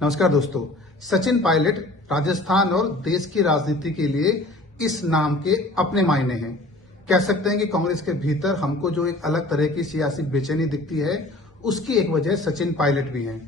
नमस्कार दोस्तों। सचिन पायलट राजस्थान और देश की राजनीति के लिए इस नाम के अपने मायने हैं। कह सकते हैं कि कांग्रेस के भीतर हमको जो एक अलग तरह की सियासी बेचैनी दिखती है, उसकी एक वजह सचिन पायलट भी हैं।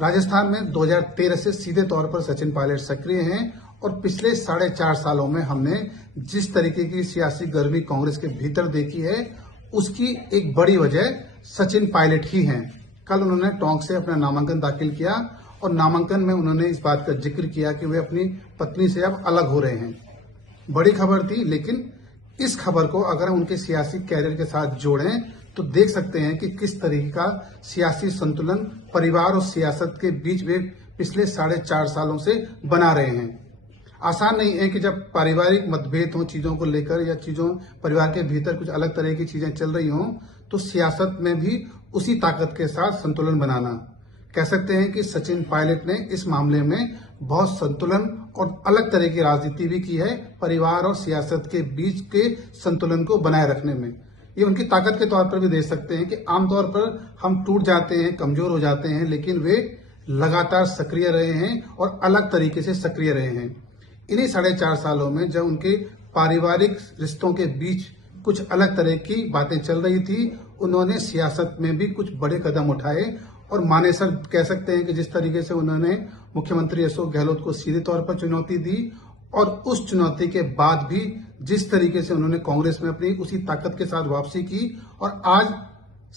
राजस्थान में 2013 से सीधे तौर पर सचिन पायलट सक्रिय हैं और पिछले 4.5 सालों में हमने जिस तरीके की सियासी गर्मी कांग्रेस के भीतर देखी है, उसकी एक बड़ी वजह सचिन पायलट ही हैं। कल उन्होंने टोंक से अपना नामांकन दाखिल किया और नामांकन में उन्होंने इस बात का जिक्र किया कि वे अपनी पत्नी से अब अलग हो रहे हैं। बड़ी खबर थी, लेकिन इस खबर को अगर हम उनके सियासी कैरियर के साथ जोड़ें तो देख सकते हैं कि किस तरीके का सियासी संतुलन परिवार और सियासत के बीच वे पिछले 4.5 सालों से बना रहे हैं। आसान नहीं है कि जब पारिवारिक मतभेद हो चीजों को लेकर या चीजों परिवार के भीतर कुछ अलग तरह की चीजें चल रही हों, तो सियासत में भी उसी ताकत के साथ संतुलन बनाना। कह सकते हैं कि सचिन पायलट ने इस मामले में बहुत संतुलन और अलग तरह की राजनीति भी की है, परिवार और सियासत के बीच के संतुलन को बनाए रखने में। ये उनकी ताकत के तौर पर भी देख सकते हैं कि आमतौर पर हम टूट जाते हैं, कमजोर हो जाते हैं, लेकिन वे लगातार सक्रिय रहे हैं और अलग तरीके से सक्रिय रहे हैं। इन्हीं 4.5 सालों में जब उनके पारिवारिक रिश्तों के बीच कुछ अलग तरह की बातें चल रही थी, उन्होंने सियासत में भी कुछ बड़े कदम उठाए और मानेसर कह सकते हैं कि जिस तरीके से उन्होंने मुख्यमंत्री अशोक गहलोत को सीधे तौर पर चुनौती दी और उस चुनौती के बाद भी जिस तरीके से उन्होंने कांग्रेस में अपनी उसी ताकत के साथ वापसी की और आज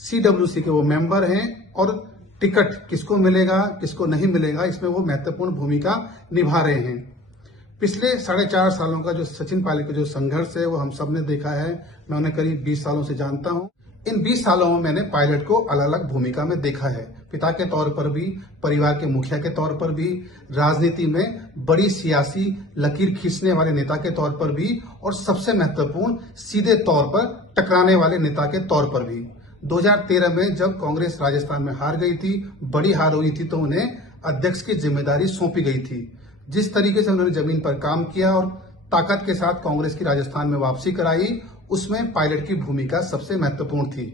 CWC के वो मेंबर हैं और टिकट किसको मिलेगा किसको नहीं मिलेगा, इसमें वो महत्वपूर्ण भूमिका निभा रहे हैं। पिछले 4.5 सालों का जो सचिन पायलट का जो संघर्ष है वो हम सब ने देखा है। मैं उन्हें करीब 20 सालों से जानता हूं। इन 20 सालों में मैंने पायलट को अलग अलग भूमिका में देखा है, पिता के तौर पर भी, परिवार के मुखिया के तौर पर भी, राजनीति में बड़ी सियासी लकीर खींचने वाले नेता के तौर पर भी और सबसे महत्वपूर्ण सीधे तौर पर टकराने वाले नेता के तौर पर भी। 2013 में जब कांग्रेस राजस्थान में हार गई थी, बड़ी हार हुई थी, तो उन्हें अध्यक्ष की जिम्मेदारी सौंपी गई थी। जिस तरीके से उन्होंने जमीन पर काम किया और ताकत के साथ कांग्रेस की राजस्थान में वापसी कराई, उसमें पायलट की भूमिका सबसे महत्वपूर्ण थी।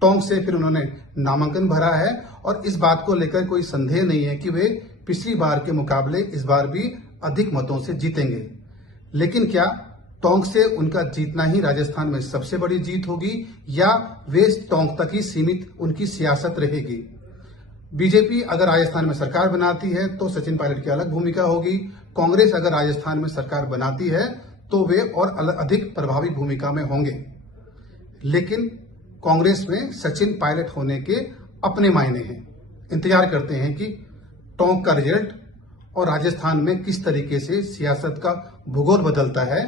टोंक से फिर उन्होंने नामांकन भरा है और इस बात को लेकर कोई संदेह नहीं है कि वे पिछली बार के मुकाबले इस बार भी अधिक मतों से जीतेंगे। लेकिन क्या टोंक से उनका जीतना ही राजस्थान में सबसे बड़ी जीत होगी या वे टोंक तक ही सीमित उनकी सियासत रहेगी? बीजेपी अगर राजस्थान में सरकार बनाती है तो सचिन पायलट की अलग भूमिका होगी। कांग्रेस अगर राजस्थान में सरकार बनाती है तो वे और अधिक प्रभावी भूमिका में होंगे। लेकिन कांग्रेस में सचिन पायलट होने के अपने मायने हैं। इंतजार करते हैं कि टोंक का रिजल्ट और राजस्थान में किस तरीके से सियासत का भूगोल बदलता है।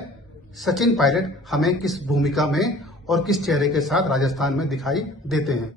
सचिन पायलट हमें किस भूमिका में और किस चेहरे के साथ राजस्थान में दिखाई देते हैं।